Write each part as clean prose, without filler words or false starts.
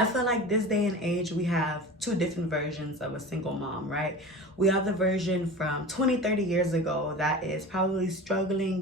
I feel like this day and age, we have two different versions of a single mom, right? We have the version from 20, 30 years ago that is probably struggling,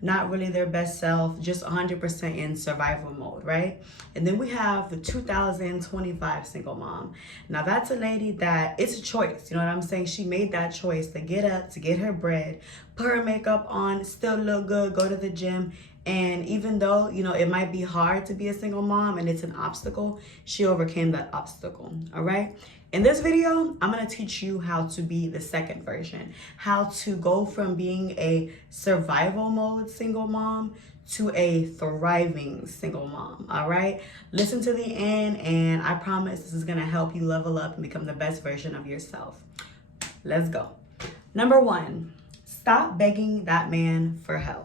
not really their best self, just 100% in survival mode, right? And then we have the 2025 single mom. Now, that's a lady that it's a choice, you know what I'm saying? She made that choice to get up, to get her bread, put her makeup on, still look good, go to the gym, and even though, it might be hard to be a single mom and it's an obstacle, she overcame that obstacle. All right. In this video, I'm going to teach you how to be the second version, how to go from being a survival mode single mom to a thriving single mom. All right. Listen to the end, and I promise this is going to help you level up and become the best version of yourself. Let's go. Number one, stop begging that man for help.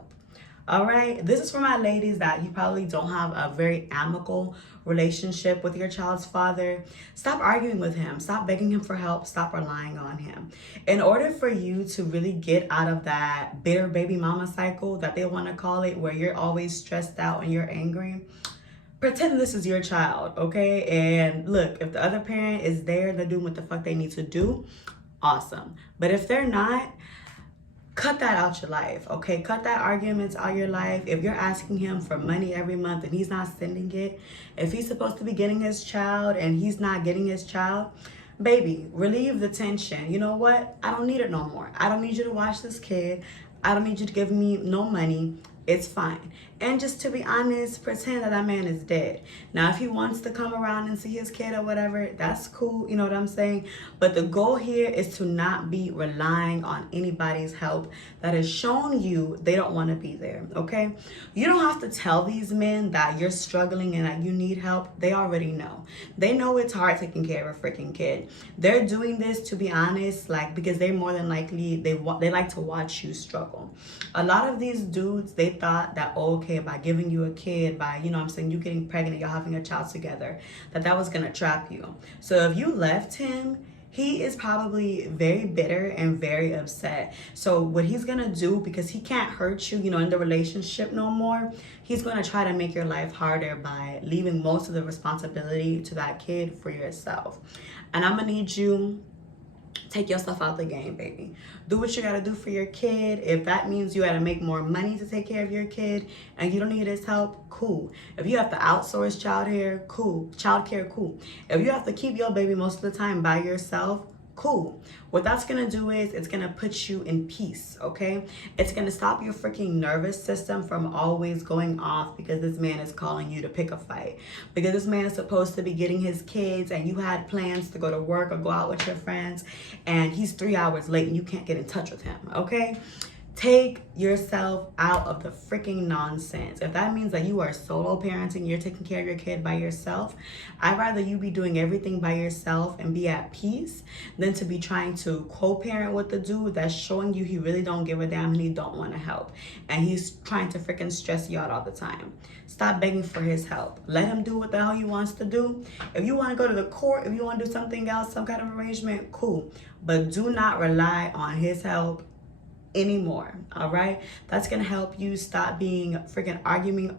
All right, this is for my ladies that you probably don't have a very amicable relationship with your child's father. Stop arguing with him. Stop begging him for help. Stop relying on him. In order for you to really get out of that bitter baby mama cycle that they want to call it, where you're always stressed out and you're angry, pretend this is your child, okay? And look, if the other parent is there, they're doing what the fuck they need to do, awesome. But if they're not, cut that out your life, okay? Cut that arguments out your life. If you're asking him for money every month and he's not sending it, if he's supposed to be getting his child and he's not getting his child, baby, relieve the tension. You know what? I don't need it no more. I don't need you to watch this kid. I don't need you to give me no money. It's fine. And just to be honest, pretend that that man is dead. Now, if he wants to come around and see his kid or whatever, that's cool. You know what I'm saying? But the goal here is to not be relying on anybody's help that has shown you they don't want to be there, okay? You don't have to tell these men that you're struggling and that you need help. They already know. They know it's hard taking care of a freaking kid. They're doing this, to be honest, like, because they more than likely, they like to watch you struggle. A lot of these dudes, they thought that, okay, by giving you a kid, by, you getting pregnant, you're having a child together, that was going to trap you. So if you left him, he is probably very bitter and very upset. So what he's going to do, because he can't hurt you, in the relationship no more, he's going to try to make your life harder by leaving most of the responsibility to that kid for yourself. And I'm going to need you, take yourself out the game, baby. Do what you gotta do for your kid. If that means you gotta make more money to take care of your kid and you don't need his help, cool. If you have to outsource childcare, cool. If you have to keep your baby most of the time by yourself, cool. What that's gonna do is it's gonna put you in peace, okay? It's gonna stop your freaking nervous system from always going off because this man is calling you to pick a fight. Because this man is supposed to be getting his kids and you had plans to go to work or go out with your friends and he's 3 hours late and you can't get in touch with him, okay? Take yourself out of the freaking nonsense. If that means that you are solo parenting, you're taking care of your kid by yourself, I'd rather you be doing everything by yourself and be at peace than to be trying to co-parent with the dude that's showing you he really don't give a damn and he don't want to help. And he's trying to freaking stress you out all the time. Stop begging for his help. Let him do what the hell he wants to do. If you want to go to the court, if you want to do something else, some kind of arrangement, cool. But do not rely on his help anymore. All right, that's gonna help you stop being freaking arguing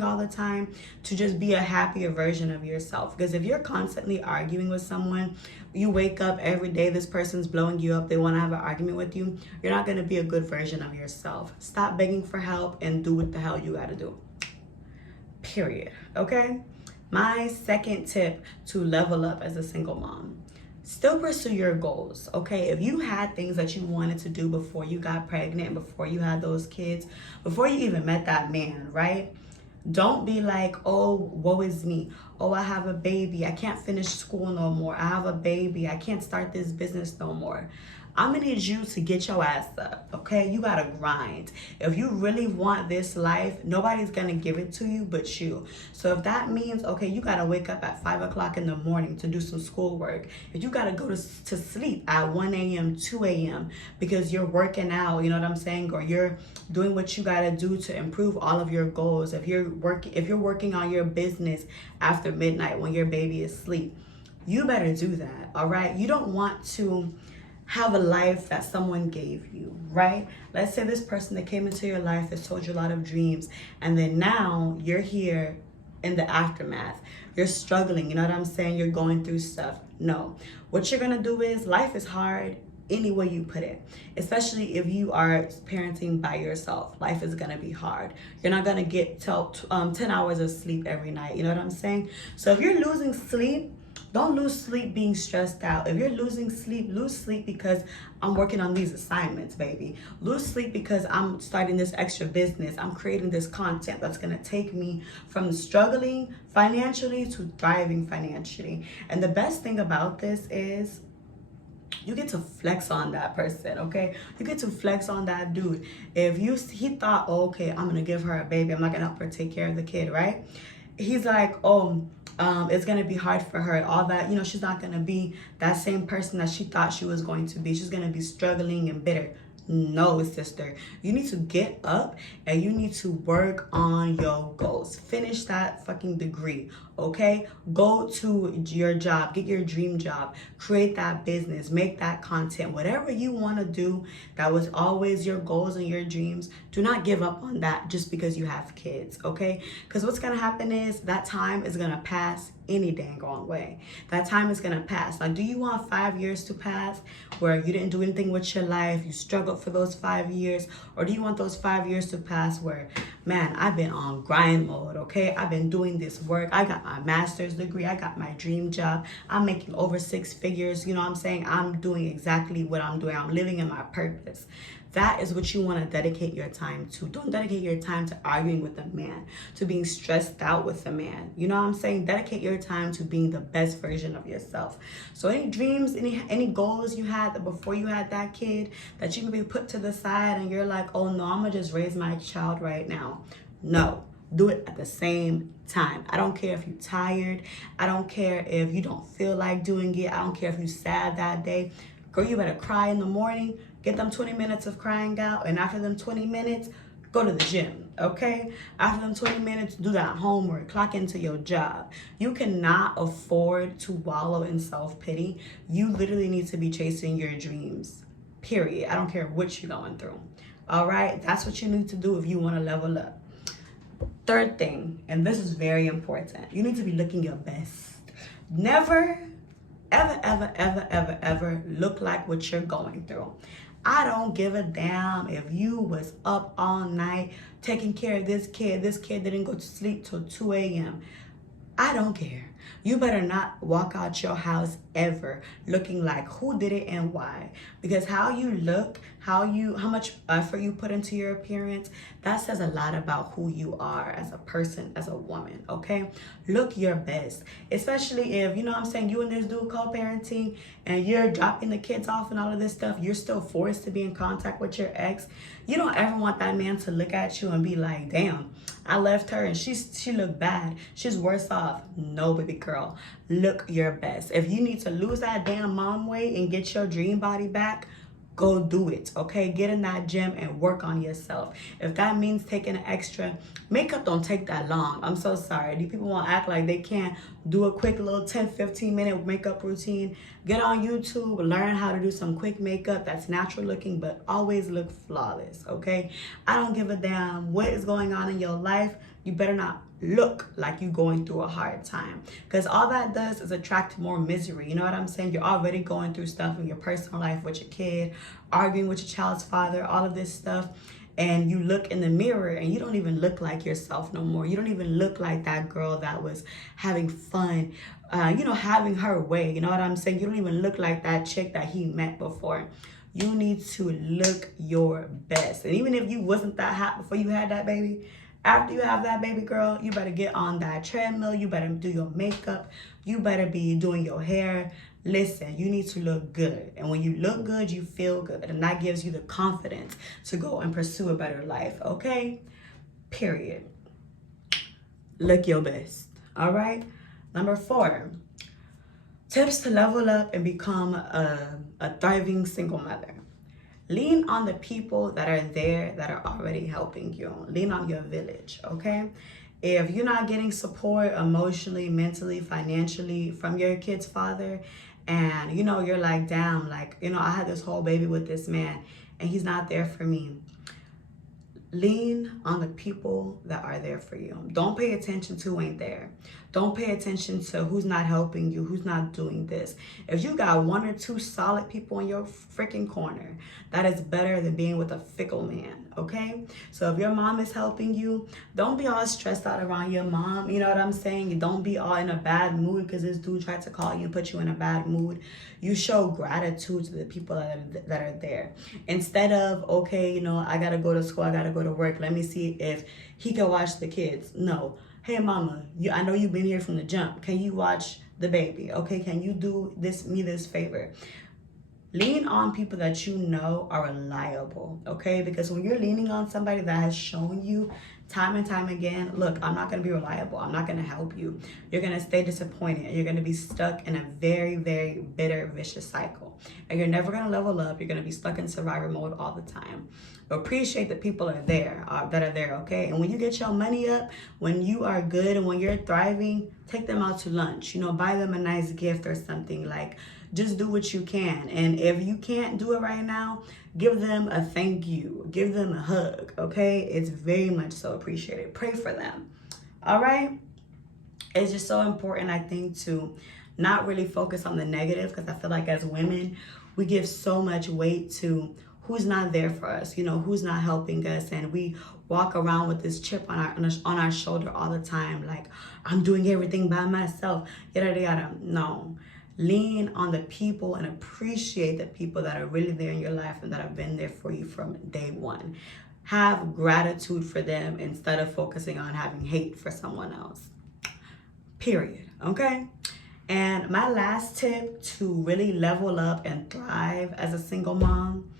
all the time to just be a happier version of yourself. Because if you're constantly arguing with someone, you wake up every day, this person's blowing you up, they want to have an argument with you, you're not going to be a good version of yourself. Stop begging for help and do what the hell you got to do, period. Okay, my second tip to level up as a single mom: still pursue your goals, okay? If you had things that you wanted to do before you got pregnant, before you had those kids, before you even met that man, right? Don't be like, oh, woe is me. Oh, I have a baby. I can't finish school no more. I have a baby. I can't start this business no more. I'm gonna need you to get your ass up, okay? You gotta grind. If you really want this life, nobody's gonna give it to you but you. So if that means, okay, you gotta wake up at 5 o'clock in the morning to do some schoolwork, if you gotta go to sleep at 1 a.m., 2 a.m. because you're working out, you know what I'm saying? Or you're doing what you gotta do to improve all of your goals. If you're working on your business after midnight when your baby is asleep, you better do that, all right? You don't want to have a life that someone gave you, right? Let's say this person that came into your life has told you a lot of dreams, and then now you're here in the aftermath, you're struggling, you know what I'm saying? You're going through stuff. No. What you're gonna do is, life is hard any way you put it, especially if you are parenting by yourself. Life is gonna be hard. You're not gonna get 10 hours of sleep every night, you know what I'm saying? So if you're losing sleep, don't lose sleep being stressed out. If you're losing sleep, lose sleep because I'm working on these assignments, baby. Lose sleep because I'm starting this extra business. I'm creating this content that's gonna take me from struggling financially to thriving financially. And the best thing about this is, you get to flex on that person, okay? You get to flex on that dude. If he thought, oh, okay, I'm gonna give her a baby, I'm not gonna help her take care of the kid, right? He's like, oh, it's gonna be hard for her, all that, you know, she's not gonna be that same person that she thought she was going to be. She's gonna be struggling and bitter. No, sister, you need to get up and you need to work on your goals. Finish that fucking degree, okay? Go to your job, get your dream job, create that business, make that content, whatever you want to do. That was always your goals and your dreams. Do not give up on that just because you have kids, okay? Because what's gonna happen is, that time is gonna pass any dang on way. That time is gonna pass. Like, do you want 5 years to pass where you didn't do anything with your life, you struggled for those 5 years? Or do you want those 5 years to pass where, man, I've been on grind mode, okay? I've been doing this work. I got my master's degree. I got my dream job. I'm making over 6 figures. You know what I'm saying? I'm doing exactly what I'm doing. I'm living in my purpose. That is what you want to dedicate your time to. Don't dedicate your time to arguing with a man, to being stressed out with a man. You know what I'm saying? Dedicate your time to being the best version of yourself. So any dreams, any goals you had before you had that kid that you maybe put to the side and you're like, oh no, I'm gonna just raise my child right now. No. Do it at the same time. I don't care if you're tired. I don't care if you don't feel like doing it. I don't care if you're sad that day. Girl, you better cry in the morning. Get them 20 minutes of crying out. And after them 20 minutes, go to the gym, okay? After them 20 minutes, do that homework. Clock into your job. You cannot afford to wallow in self-pity. You literally need to be chasing your dreams, period. I don't care what you're going through, all right? That's what you need to do if you want to level up. Third thing, and this is very important, you need to be looking your best. Never, ever, ever, ever, ever, ever look like what you're going through. I don't give a damn if you was up all night taking care of this kid didn't go to sleep till 2 a.m. I don't care. You better not walk out your house ever looking like who did it and why. Because how you look, how much effort you put into your appearance, that says a lot about who you are as a person, as a woman, okay? Look your best. Especially if, you know what I'm saying, you and this dude co-parenting and you're dropping the kids off and all of this stuff, you're still forced to be in contact with your ex. You don't ever want that man to look at you and be like, damn, I left her and she looked bad. She's worse off. No, baby girl. Look your best. If you need to lose that damn mom weight and get your dream body back, go do it, okay? Get in that gym and work on yourself. If that means taking an extra, makeup don't take that long. I'm so sorry. These people want to act like they can't do a quick little 10, 15 minute makeup routine. Get on YouTube, learn how to do some quick makeup that's natural looking, but always look flawless, okay? I don't give a damn what is going on in your life. You better not look like you're going through a hard time, because all that does is attract more misery. You know what I'm saying? You're already going through stuff in your personal life with your kid, arguing with your child's father, all of this stuff, and you look in the mirror and you don't even look like yourself no more. You don't even look like that girl that was having fun, having her way. You know what I'm saying? You don't even look like that chick that he met before. You need to look your best. And even if you wasn't that hot before you had that baby, after you have that baby girl, you better get on that treadmill. You better do your makeup. You better be doing your hair. Listen, you need to look good. And when you look good, you feel good. And that gives you the confidence to go and pursue a better life, okay? Period. Look your best, all right? Number 4, tips to level up and become a thriving single mother. Lean on the people that are there that are already helping you. Lean on your village, okay? If you're not getting support emotionally, mentally, financially from your kid's father, and you're like, damn, like, I had this whole baby with this man and he's not there for me. Lean on the people that are there for you. Don't pay attention to who ain't there. Don't pay attention to who's not helping you, who's not doing this. If you got one or two solid people in your freaking corner, that is better than being with a fickle man, okay? So if your mom is helping you, don't be all stressed out around your mom. You know what I'm saying? You don't be all in a bad mood because this dude tried to call you and put you in a bad mood. You show gratitude to the people that are there. Instead of, okay, you know, I gotta go to school, I gotta go to work, let me see if he can watch the kids. No. Hey mama, I know you've been here from the jump. Can you watch the baby? Okay, can you do me this favor? Lean on people that you know are reliable, okay? Because when you're leaning on somebody that has shown you time and time again, look, I'm not gonna be reliable, I'm not gonna help you, you're gonna stay disappointed, you're gonna be stuck in a very, very bitter, vicious cycle. And you're never gonna level up, you're gonna be stuck in survivor mode all the time. Appreciate that people are there, okay? And when you get your money up, when you are good and when you're thriving, take them out to lunch, you know, buy them a nice gift or something. Like, just do what you can. And if you can't do it right now, give them a thank you, give them a hug, okay? It's very much so appreciated. Pray for them, all right? It's just so important, I think, to not really focus on the negative, because I feel like as women, we give so much weight to who's not there for us, you know, who's not helping us, and we walk around with this chip on our shoulder all the time, like, I'm doing everything by myself, yada yada. No. Lean on the people and appreciate the people that are really there in your life and that have been there for you from day one. Have gratitude for them instead of focusing on having hate for someone else. Period. Okay? And my last tip to really level up and thrive as a single mom,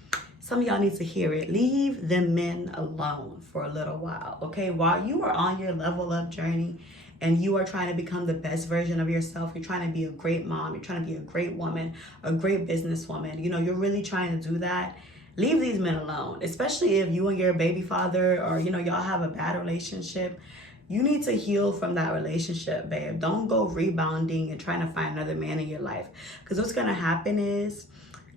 some of y'all need to hear it. Leave the men alone for a little while, okay? While you are on your level up journey and you are trying to become the best version of yourself, you're trying to be a great mom, you're trying to be a great woman, a great businesswoman, you know, you're really trying to do that. Leave these men alone, especially if you and your baby father or, you know, y'all have a bad relationship. You need to heal from that relationship, babe. Don't go rebounding and trying to find another man in your life. Because what's going to happen is,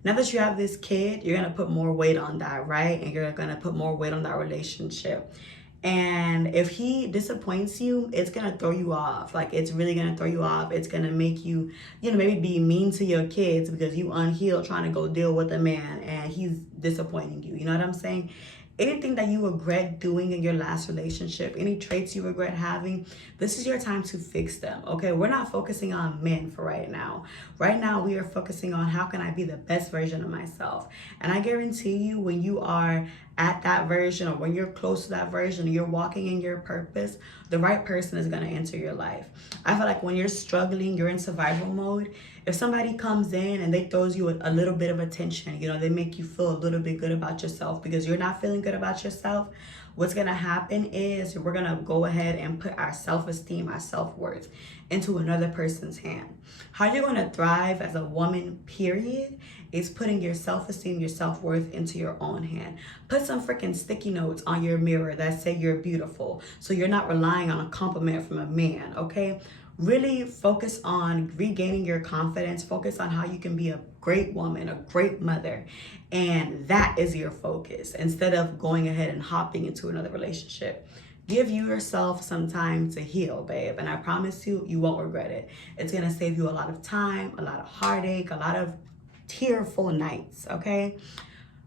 now that you have this kid, you're going to put more weight on that, right? And you're going to put more weight on that relationship. And if he disappoints you, it's going to throw you off. Like, it's really going to throw you off. It's going to make you, you know, maybe be mean to your kids because you unhealed trying to go deal with a man and he's disappointing you. You know what I'm saying? Anything that you regret doing in your last relationship, any traits you regret having, this is your time to fix them, okay? We're not focusing on men for right now. Right now, we are focusing on how can I be the best version of myself. And I guarantee you, when you are at that version or when you're close to that version, you're walking in your purpose, the right person is going to enter your life. I feel like when you're struggling, you're in survival mode. If somebody comes in and they throws you a little bit of attention, you know, they make you feel a little bit good about yourself because you're not feeling good about yourself, what's going to happen is we're going to go ahead and put our self-esteem, our self-worth into another person's hand. How you're going to thrive as a woman, period, is putting your self-esteem, your self-worth into your own hand. Put some freaking sticky notes on your mirror that say you're beautiful, so you're not relying on a compliment from a man, okay? Really focus on regaining your confidence. Focus on how you can be a great woman, a great mother. And that is your focus instead of going ahead and hopping into another relationship. Give yourself some time to heal, babe. And I promise you, you won't regret it. It's going to save you a lot of time, a lot of heartache, a lot of tearful nights, okay?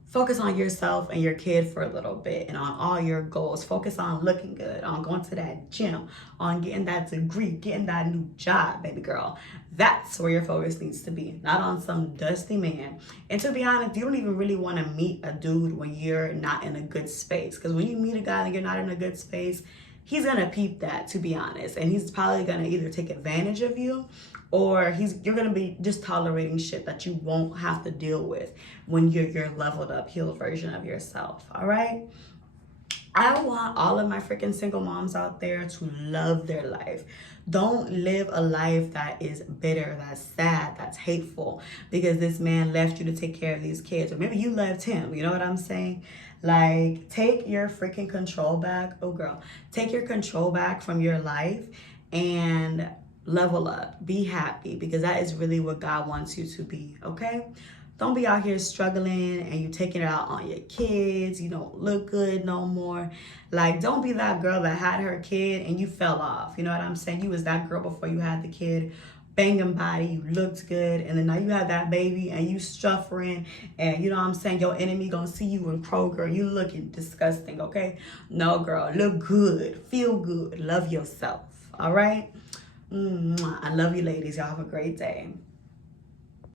Focus on yourself and your kid for a little bit and on all your goals. Focus on looking good, on going to that gym, on getting that degree, getting that new job, baby girl. That's where your focus needs to be, not on some dusty man. And to be honest, you don't even really want to meet a dude when you're not in a good space. Because when you meet a guy and you're not in a good space, he's going to peep that, to be honest. And he's probably going to either take advantage of you or you're going to be just tolerating shit that you won't have to deal with when you're your leveled up, healed version of yourself. All right? I want all of my freaking single moms out there to love their life. Don't live a life that is bitter, that's sad, that's hateful because this man left you to take care of these kids. Or maybe you left him. You know what I'm saying? Like, take your freaking control back. Oh, girl. Take your control back from your life and level up. Be happy because that is really what God wants you to be, okay? Don't be out here struggling and you taking it out on your kids. You don't look good no more. Like, don't be that girl that had her kid and you fell off. You know what I'm saying? You was that girl before you had the kid. Banging body, you looked good, and then now you have that baby and you suffering, and you know what I'm saying, your enemy gonna see you in Kroger, you looking disgusting, okay? No, girl, look good, feel good, love yourself, all right? I love you, ladies. Y'all have a great day.